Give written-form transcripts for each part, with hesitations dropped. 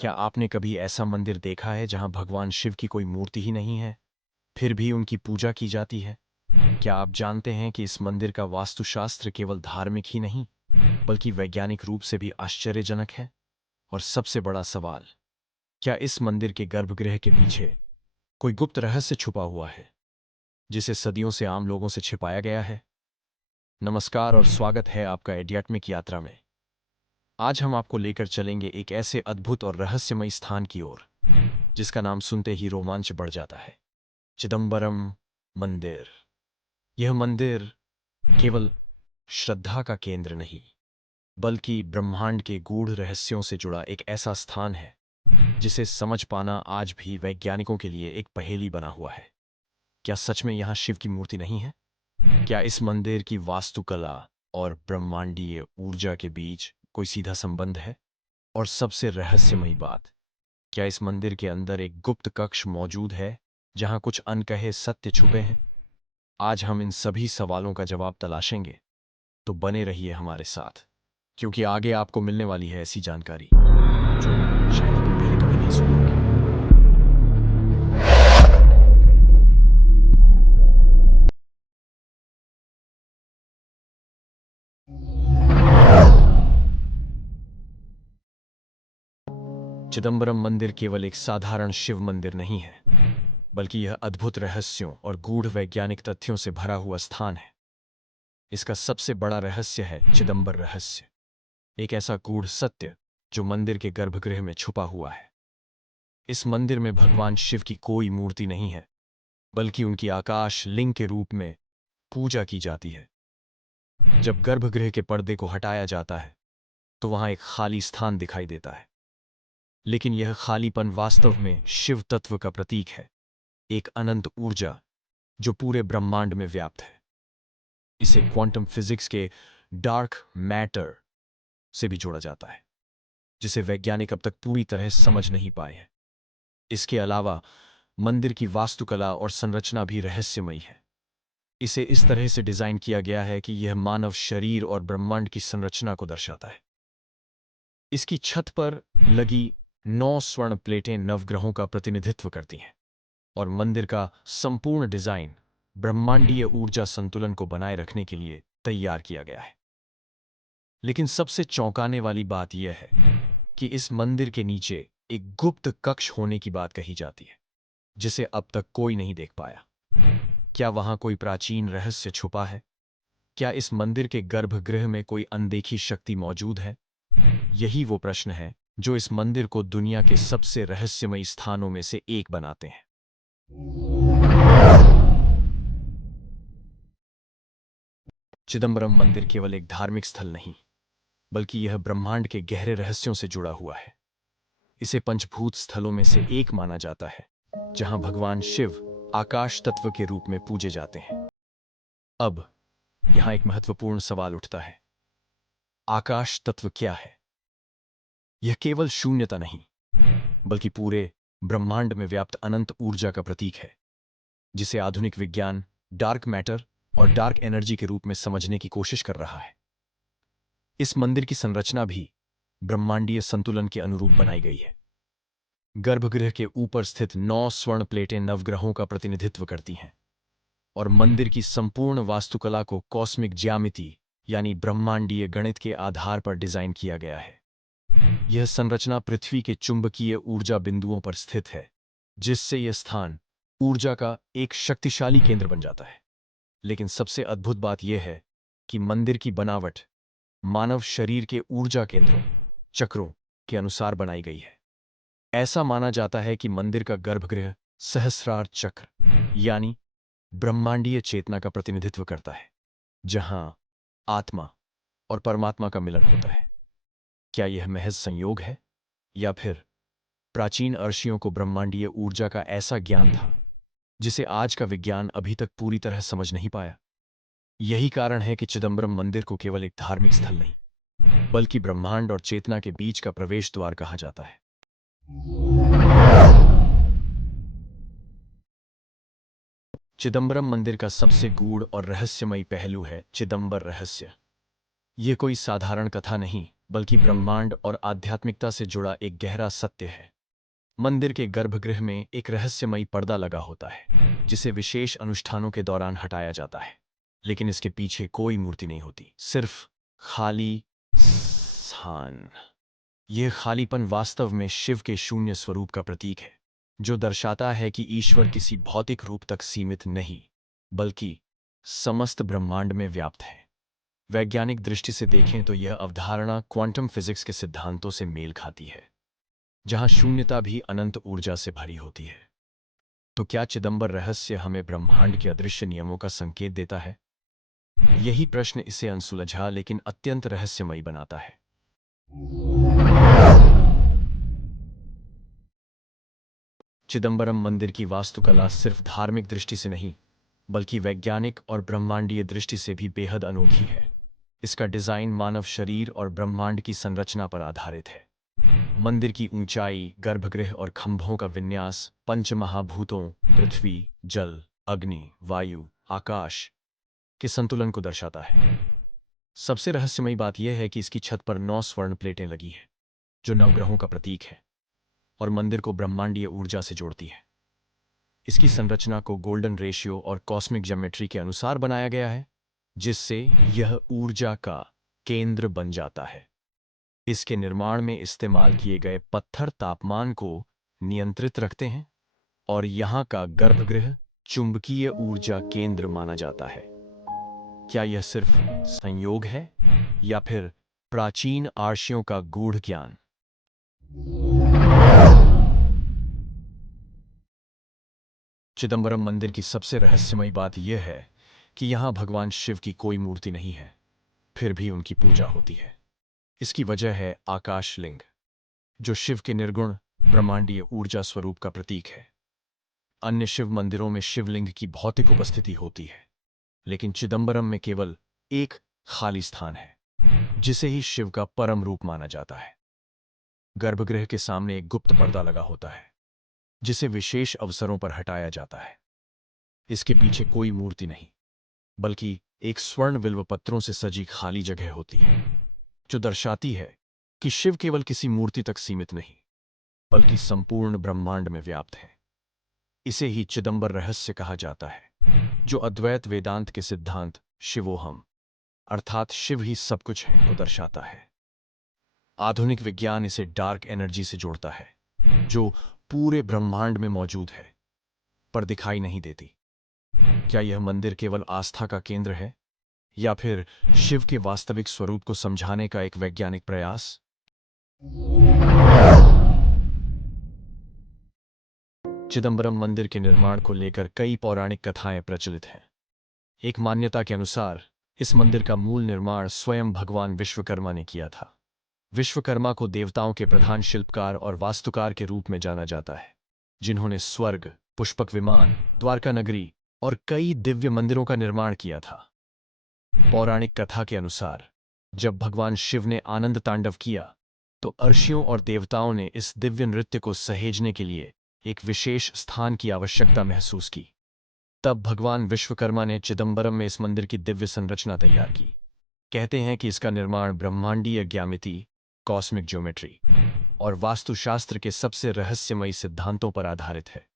क्या आपने कभी ऐसा मंदिर देखा है जहां भगवान शिव की कोई मूर्ति ही नहीं है, फिर भी उनकी पूजा की जाती है? क्या आप जानते हैं कि इस मंदिर का वास्तुशास्त्र केवल धार्मिक ही नहीं, बल्कि वैज्ञानिक रूप से भी आश्चर्यजनक है? और सबसे बड़ा सवाल, क्या इस मंदिर के गर्भगृह के पीछे कोई गुप्त रहस्य छुपा हुआ है, जिसे सदियों से आम लोगों से छिपाया गया है? नमस्कार और स्वागत है आपका एडियाटमिक यात्रा में। आज हम आपको लेकर चलेंगे एक ऐसे अद्भुत और रहस्यमय स्थान की ओर, जिसका नाम सुनते ही रोमांच बढ़ जाता है। चिदंबरम मंदिर। यह मंदिर केवल श्रद्धा का केंद्र नहीं, बल्कि ब्रह्मांड के गूढ़ रहस्यों से जुड़ा एक ऐसा स्थान है जिसे समझ पाना आज भी वैज्ञानिकों के लिए एक पहेली बना हुआ है। क्या सच में यहाँ शिव की मूर्ति नहीं है? क्या इस मंदिर की वास्तुकला और ब्रह्मांडीय ऊर्जा के बीच कोई सीधा संबंध है? और सबसे रहस्यमयी बात, क्या इस मंदिर के अंदर एक गुप्त कक्ष मौजूद है जहां कुछ अनकहे सत्य छुपे हैं? आज हम इन सभी सवालों का जवाब तलाशेंगे, तो बने रहिए हमारे साथ, क्योंकि आगे आपको मिलने वाली है ऐसी जानकारी जो शायद आपने पहले कभी नहीं सुनी होगी। चिदंबरम मंदिर केवल एक साधारण शिव मंदिर नहीं है, बल्कि यह अद्भुत रहस्यों और गूढ़ वैज्ञानिक तथ्यों से भरा हुआ स्थान है। इसका सबसे बड़ा रहस्य है चिदंबर रहस्य, एक ऐसा गूढ़ सत्य जो मंदिर के गर्भगृह में छुपा हुआ है। इस मंदिर में भगवान शिव की कोई मूर्ति नहीं है, बल्कि उनकी आकाश लिंग के रूप में पूजा की जाती है। जब गर्भगृह के पर्दे को हटाया जाता है, तो वहां एक खाली स्थान दिखाई देता है। लेकिन यह खालीपन वास्तव में शिव तत्व का प्रतीक है, एक अनंत ऊर्जा जो पूरे ब्रह्मांड में व्याप्त है। इसे क्वांटम फिजिक्स के डार्क मैटर से भी जोड़ा जाता है, जिसे वैज्ञानिक अब तक पूरी तरह समझ नहीं पाए हैं। इसके अलावा मंदिर की वास्तुकला और संरचना भी रहस्यमयी है। इसे इस तरह से डिजाइन किया गया है कि यह मानव शरीर और ब्रह्मांड की संरचना को दर्शाता है। इसकी छत पर लगी 9 स्वर्ण प्लेटें नवग्रहों का प्रतिनिधित्व करती हैं, और मंदिर का संपूर्ण डिजाइन ब्रह्मांडीय ऊर्जा संतुलन को बनाए रखने के लिए तैयार किया गया है। लेकिन सबसे चौंकाने वाली बात यह है कि इस मंदिर के नीचे एक गुप्त कक्ष होने की बात कही जाती है, जिसे अब तक कोई नहीं देख पाया। क्या वहां कोई प्राचीन रहस्य छुपा है? क्या इस मंदिर के गर्भगृह में कोई अनदेखी शक्ति मौजूद है? यही वो प्रश्न है जो इस मंदिर को दुनिया के सबसे रहस्यमयी स्थानों में से एक बनाते हैं। चिदंबरम मंदिर केवल एक धार्मिक स्थल नहीं, बल्कि यह ब्रह्मांड के गहरे रहस्यों से जुड़ा हुआ है। इसे पंचभूत स्थलों में से एक माना जाता है, जहां भगवान शिव आकाश तत्व के रूप में पूजे जाते हैं। अब यहां एक महत्वपूर्ण सवाल उठता है, आकाश तत्व क्या है? यह केवल शून्यता नहीं, बल्कि पूरे ब्रह्मांड में व्याप्त अनंत ऊर्जा का प्रतीक है, जिसे आधुनिक विज्ञान डार्क मैटर और डार्क एनर्जी के रूप में समझने की कोशिश कर रहा है। इस मंदिर की संरचना भी ब्रह्मांडीय संतुलन के अनुरूप बनाई गई है। गर्भगृह के ऊपर स्थित 9 स्वर्ण प्लेटें नवग्रहों का प्रतिनिधित्व करती हैं, और मंदिर की संपूर्ण वास्तुकला को कॉस्मिक ज्यामिति यानी ब्रह्मांडीय गणित के आधार पर डिजाइन किया गया है। यह संरचना पृथ्वी के चुंबकीय ऊर्जा बिंदुओं पर स्थित है, जिससे यह स्थान ऊर्जा का एक शक्तिशाली केंद्र बन जाता है। लेकिन सबसे अद्भुत बात यह है कि मंदिर की बनावट मानव शरीर के ऊर्जा केंद्रों, चक्रों के अनुसार बनाई गई है। ऐसा माना जाता है कि मंदिर का गर्भगृह सहस्रार चक्र यानी ब्रह्मांडीय चेतना का प्रतिनिधित्व करता है, जहां आत्मा और परमात्मा का मिलन होता है। क्या यह महज संयोग है, या फिर प्राचीन ऋषियों को ब्रह्मांडीय ऊर्जा का ऐसा ज्ञान था जिसे आज का विज्ञान अभी तक पूरी तरह समझ नहीं पाया? यही कारण है कि चिदंबरम मंदिर को केवल एक धार्मिक स्थल नहीं, बल्कि ब्रह्मांड और चेतना के बीच का प्रवेश द्वार कहा जाता है। चिदंबरम मंदिर का सबसे गूढ़ और रहस्यमयी पहलू है चिदंबर रहस्य। यह कोई साधारण कथा नहीं, बल्कि ब्रह्मांड और आध्यात्मिकता से जुड़ा एक गहरा सत्य है। मंदिर के गर्भगृह में एक रहस्यमयी पर्दा लगा होता है, जिसे विशेष अनुष्ठानों के दौरान हटाया जाता है। लेकिन इसके पीछे कोई मूर्ति नहीं होती, सिर्फ खाली स्थान। यह खालीपन वास्तव में शिव के शून्य स्वरूप का प्रतीक है, जो दर्शाता है कि ईश्वर किसी भौतिक रूप तक सीमित नहीं, बल्कि समस्त ब्रह्मांड में व्याप्त है। वैज्ञानिक दृष्टि से देखें तो यह अवधारणा क्वांटम फिजिक्स के सिद्धांतों से मेल खाती है, जहां शून्यता भी अनंत ऊर्जा से भरी होती है। तो क्या चिदंबर रहस्य हमें ब्रह्मांड के अदृश्य नियमों का संकेत देता है? यही प्रश्न इसे अनसुलझा लेकिन अत्यंत रहस्यमयी बनाता है। चिदंबरम मंदिर की वास्तुकला सिर्फ धार्मिक दृष्टि से नहीं, बल्कि वैज्ञानिक और ब्रह्मांडीय दृष्टि से भी बेहद अनोखी है। इसका डिजाइन मानव शरीर और ब्रह्मांड की संरचना पर आधारित है। मंदिर की ऊंचाई, गर्भगृह और खंभों का विन्यास पंचमहाभूतों पृथ्वी, जल, अग्नि, वायु, आकाश के संतुलन को दर्शाता है। सबसे रहस्यमयी बात यह है कि इसकी छत पर 9 स्वर्ण प्लेटें लगी हैं, जो नवग्रहों का प्रतीक है और मंदिर को ब्रह्मांडीय ऊर्जा से जोड़ती है। इसकी संरचना को गोल्डन रेशियो और कॉस्मिक ज्योमेट्री के अनुसार बनाया गया है, जिससे यह ऊर्जा का केंद्र बन जाता है। इसके निर्माण में इस्तेमाल किए गए पत्थर तापमान को नियंत्रित रखते हैं और यहाँ का गर्भगृह चुंबकीय ऊर्जा केंद्र माना जाता है। क्या यह सिर्फ संयोग है या फिर प्राचीन आर्षियों का गूढ़ ज्ञान? चिदंबरम मंदिर की सबसे रहस्यमयी बात यह है कि यहां भगवान शिव की कोई मूर्ति नहीं है, फिर भी उनकी पूजा होती है। इसकी वजह है आकाश लिंग, जो शिव के निर्गुण ब्रह्मांडीय ऊर्जा स्वरूप का प्रतीक है। अन्य शिव मंदिरों में शिवलिंग की भौतिक उपस्थिति होती है, लेकिन चिदंबरम में केवल एक खाली स्थान है, जिसे ही शिव का परम रूप माना जाता है। गर्भगृह के सामने एक गुप्त पर्दा लगा होता है, जिसे विशेष अवसरों पर हटाया जाता है। इसके पीछे कोई मूर्ति नहीं, बल्कि एक स्वर्ण बिल्व पत्रों से सजी खाली जगह होती है, जो दर्शाती है कि शिव केवल किसी मूर्ति तक सीमित नहीं, बल्कि संपूर्ण ब्रह्मांड में व्याप्त है। इसे ही चिदंबर रहस्य कहा जाता है, जो अद्वैत वेदांत के सिद्धांत शिवोहम अर्थात शिव ही सब कुछ है को दर्शाता है। आधुनिक विज्ञान इसे डार्क एनर्जी से जोड़ता है, जो पूरे ब्रह्मांड में मौजूद है पर दिखाई नहीं देती। क्या यह मंदिर केवल आस्था का केंद्र है या फिर शिव के वास्तविक स्वरूप को समझाने का एक वैज्ञानिक प्रयास? चिदंबरम मंदिर के निर्माण को लेकर कई पौराणिक कथाएं प्रचलित हैं। एक मान्यता के अनुसार इस मंदिर का मूल निर्माण स्वयं भगवान विश्वकर्मा ने किया था। विश्वकर्मा को देवताओं के प्रधान शिल्पकार और वास्तुकार के रूप में जाना जाता है, जिन्होंने स्वर्ग, पुष्पक विमान, द्वारका नगरी और कई दिव्य मंदिरों का निर्माण किया था। पौराणिक कथा के अनुसार जब भगवान शिव ने आनंद तांडव किया, तो अर्षियों और देवताओं ने इस दिव्य नृत्य को सहेजने के लिए एक विशेष स्थान की आवश्यकता महसूस की। तब भगवान विश्वकर्मा ने चिदंबरम में इस मंदिर की दिव्य संरचना तैयार की। कहते हैं कि इसका निर्माण ब्रह्मांडीय ज्यामिति, कॉस्मिक ज्योमेट्री और वास्तुशास्त्र के सबसे रहस्यमयी सिद्धांतों पर आधारित है,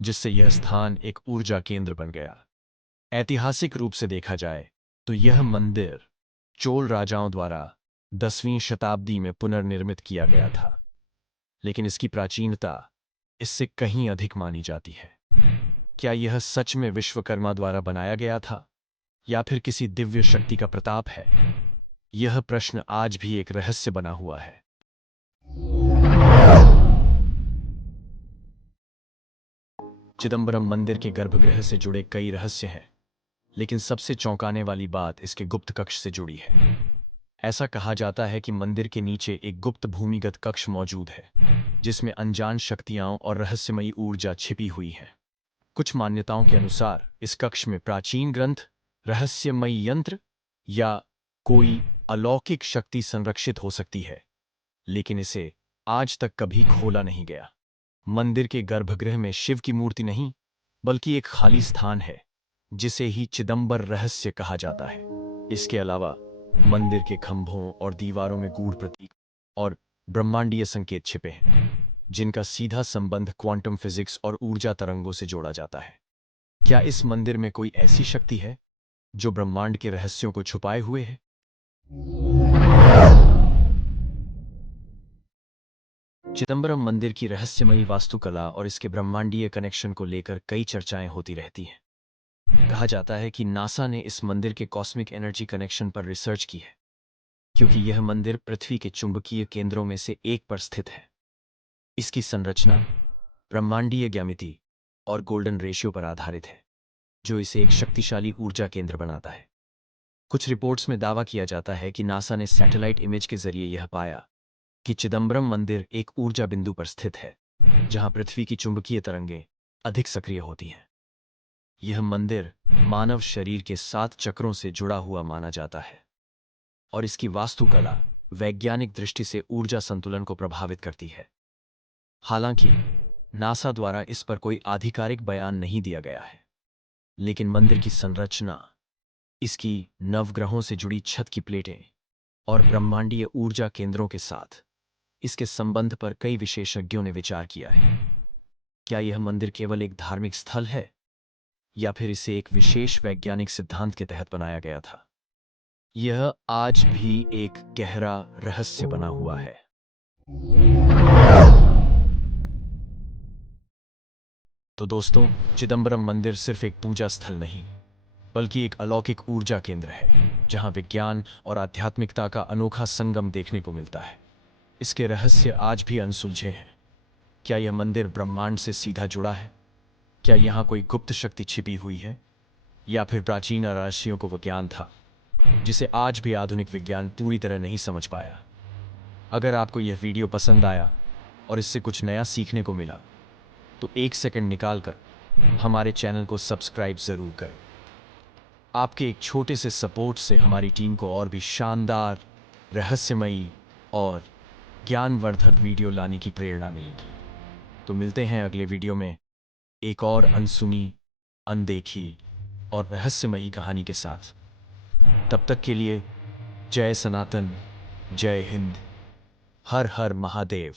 जिससे यह स्थान एक ऊर्जा केंद्र बन गया। ऐतिहासिक रूप से देखा जाए तो यह मंदिर चोल राजाओं द्वारा 10वीं शताब्दी में पुनर्निर्मित किया गया था, लेकिन इसकी प्राचीनता इससे कहीं अधिक मानी जाती है। क्या यह सच में विश्वकर्मा द्वारा बनाया गया था या फिर किसी दिव्य शक्ति का प्रताप है? यह प्रश्न आज भी एक रहस्य बना हुआ है। चिदंबरम मंदिर के गर्भगृह से जुड़े कई रहस्य हैं, लेकिन सबसे चौंकाने वाली बात इसके गुप्त कक्ष से जुड़ी है। ऐसा कहा जाता है कि मंदिर के नीचे एक गुप्त भूमिगत कक्ष मौजूद है, जिसमें अनजान शक्तियां और रहस्यमयी ऊर्जा छिपी हुई है। कुछ मान्यताओं के अनुसार इस कक्ष में प्राचीन ग्रंथ, रहस्यमयी यंत्र या कोई अलौकिक शक्ति संरक्षित हो सकती है, लेकिन इसे आज तक कभी खोला नहीं गया। मंदिर के गर्भगृह में शिव की मूर्ति नहीं, बल्कि एक खाली स्थान है, जिसे ही चिदंबर रहस्य कहा जाता है। इसके अलावा मंदिर के खंभों और दीवारों में गूढ़ प्रतीक और ब्रह्मांडीय संकेत छिपे हैं, जिनका सीधा संबंध क्वांटम फिजिक्स और ऊर्जा तरंगों से जोड़ा जाता है। क्या इस मंदिर में कोई ऐसी शक्ति है जो ब्रह्मांड के रहस्यों को छुपाए हुए है? चिदंबरम मंदिर की रहस्यमयी वास्तुकला और इसके ब्रह्मांडीय कनेक्शन को लेकर कई चर्चाएं होती रहती हैं। कहा जाता है कि नासा ने इस मंदिर के कॉस्मिक एनर्जी कनेक्शन पर रिसर्च की है, क्योंकि यह मंदिर पृथ्वी के चुंबकीय केंद्रों में से एक पर स्थित है। इसकी संरचना ब्रह्मांडीय ज्यामिति और गोल्डन रेशियो पर आधारित है, जो इसे एक शक्तिशाली ऊर्जा केंद्र बनाता है। कुछ रिपोर्ट्स में दावा किया जाता है कि नासा ने सैटेलाइट इमेज के जरिए यह पाया कि चिदंबरम मंदिर एक ऊर्जा बिंदु पर स्थित है, जहां पृथ्वी की चुंबकीय तरंगें अधिक सक्रिय होती हैं। यह मंदिर मानव शरीर के 7 चक्रों से जुड़ा हुआ माना जाता है और इसकी वास्तुकला वैज्ञानिक दृष्टि से ऊर्जा संतुलन को प्रभावित करती है। हालांकि नासा द्वारा इस पर कोई आधिकारिक बयान नहीं दिया गया है, लेकिन मंदिर की संरचना, इसकी नवग्रहों से जुड़ी छत की प्लेटें और ब्रह्मांडीय ऊर्जा केंद्रों के साथ इसके संबंध पर कई विशेषज्ञों ने विचार किया है। क्या यह मंदिर केवल एक धार्मिक स्थल है या फिर इसे एक विशेष वैज्ञानिक सिद्धांत के तहत बनाया गया था? यह आज भी एक गहरा रहस्य बना हुआ है। तो दोस्तों, चिदंबरम मंदिर सिर्फ एक पूजा स्थल नहीं, बल्कि एक अलौकिक ऊर्जा केंद्र है, जहां विज्ञान और आध्यात्मिकता का अनोखा संगम देखने को मिलता है। इसके रहस्य आज भी अनसुलझे हैं। क्या यह मंदिर ब्रह्मांड से सीधा जुड़ा है? क्या यहाँ कोई गुप्त शक्ति छिपी हुई है, या फिर प्राचीन रहस्यों को वो ज्ञान था जिसे आज भी आधुनिक विज्ञान पूरी तरह नहीं समझ पाया? अगर आपको यह वीडियो पसंद आया और इससे कुछ नया सीखने को मिला, तो 1 सेकंड निकालकर हमारे चैनल को सब्सक्राइब जरूर करें। आपके एक छोटे से सपोर्ट से हमारी टीम को और भी शानदार, रहस्यमयी और ज्ञानवर्धक वीडियो लाने की प्रेरणा मिलेगी। तो मिलते हैं अगले वीडियो में एक और अनसुनी, अनदेखी और रहस्यमयी कहानी के साथ। तब तक के लिए जय सनातन, जय हिंद, हर हर महादेव।